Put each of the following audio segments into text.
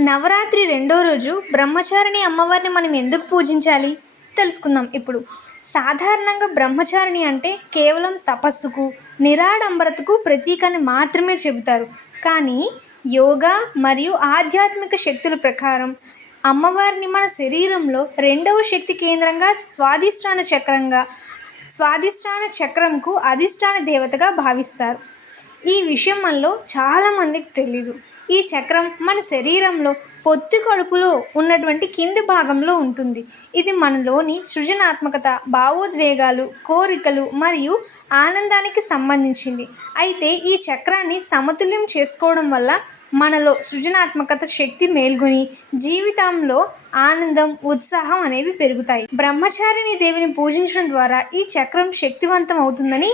నవరాత్రి రెండో రోజు బ్రహ్మచారిణి అమ్మవారిని మనం ఎందుకు పూజించాలి? తెలుసుకుందాం ఇప్పుడు. సాధారణంగా బ్రహ్మచారిణి అంటే కేవలం తపస్సుకు నిరాడంబరతకు ప్రతీకని మాత్రమే చెబుతారు. కానీ యోగా మరియు ఆధ్యాత్మిక శక్తుల ప్రకారం అమ్మవారిని మన శరీరంలో రెండవ శక్తి కేంద్రంగా స్వాధిష్టాన చక్రంగా స్వాధిష్టాన చక్రంకు అధిష్టాన దేవతగా భావిస్తారు. ఈ విషయం మనలో చాలామందికి తెలీదు. ఈ చక్రం మన శరీరంలో పొత్తి కడుపులో ఉన్నటువంటి కింది భాగంలో ఉంటుంది. ఇది మనలోని సృజనాత్మకత భావోద్వేగాలు కోరికలు మరియు ఆనందానికి సంబంధించింది. అయితే ఈ చక్రాన్ని సమతుల్యం చేసుకోవడం వల్ల మనలో సృజనాత్మకత శక్తి మేల్కొని జీవితంలో ఆనందం ఉత్సాహం అనేవి పెరుగుతాయి. బ్రహ్మచారిణి దేవిని పూజించడం ద్వారా ఈ చక్రం శక్తివంతం అవుతుందని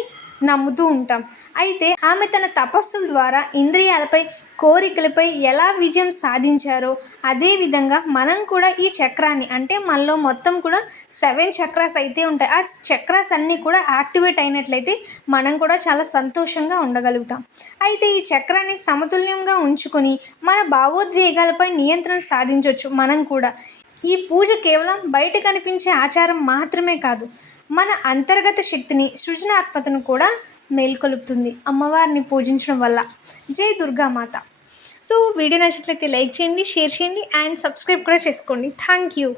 నమ్ముతూ ఉంటాం. అయితే ఆమె తన తపస్సుల ద్వారా ఇంద్రియాలపై కోరికలపై ఎలా విజయం సాధించారో అదేవిధంగా మనం కూడా ఈ చక్రాన్ని అంటే మనలో మొత్తం కూడా సెవెన్ చక్రాస్ అయితే ఉంటాయి. ఆ చక్రాస్ అన్నీ కూడా యాక్టివేట్ అయినట్లయితే మనం కూడా చాలా సంతోషంగా ఉండగలుగుతాం. అయితే ఈ చక్రాన్ని సమతుల్యంగా ఉంచుకొని మన భావోద్వేగాలపై నియంత్రణ సాధించవచ్చు మనం కూడా. ఈ పూజ కేవలం బయట కనిపించే ఆచారం మాత్రమే కాదు మన అంతర్గత శక్తిని సృజనాత్మకతను కూడా మేల్కొలుపుతుంది అమ్మవారిని పూజించడం వల్ల. జై దుర్గామాత సో వీడియో నచ్చినట్లయితే లైక్ చేయండి షేర్ చేయండి అండ్ సబ్స్క్రైబ్ కూడా చేసుకోండి. Thank you.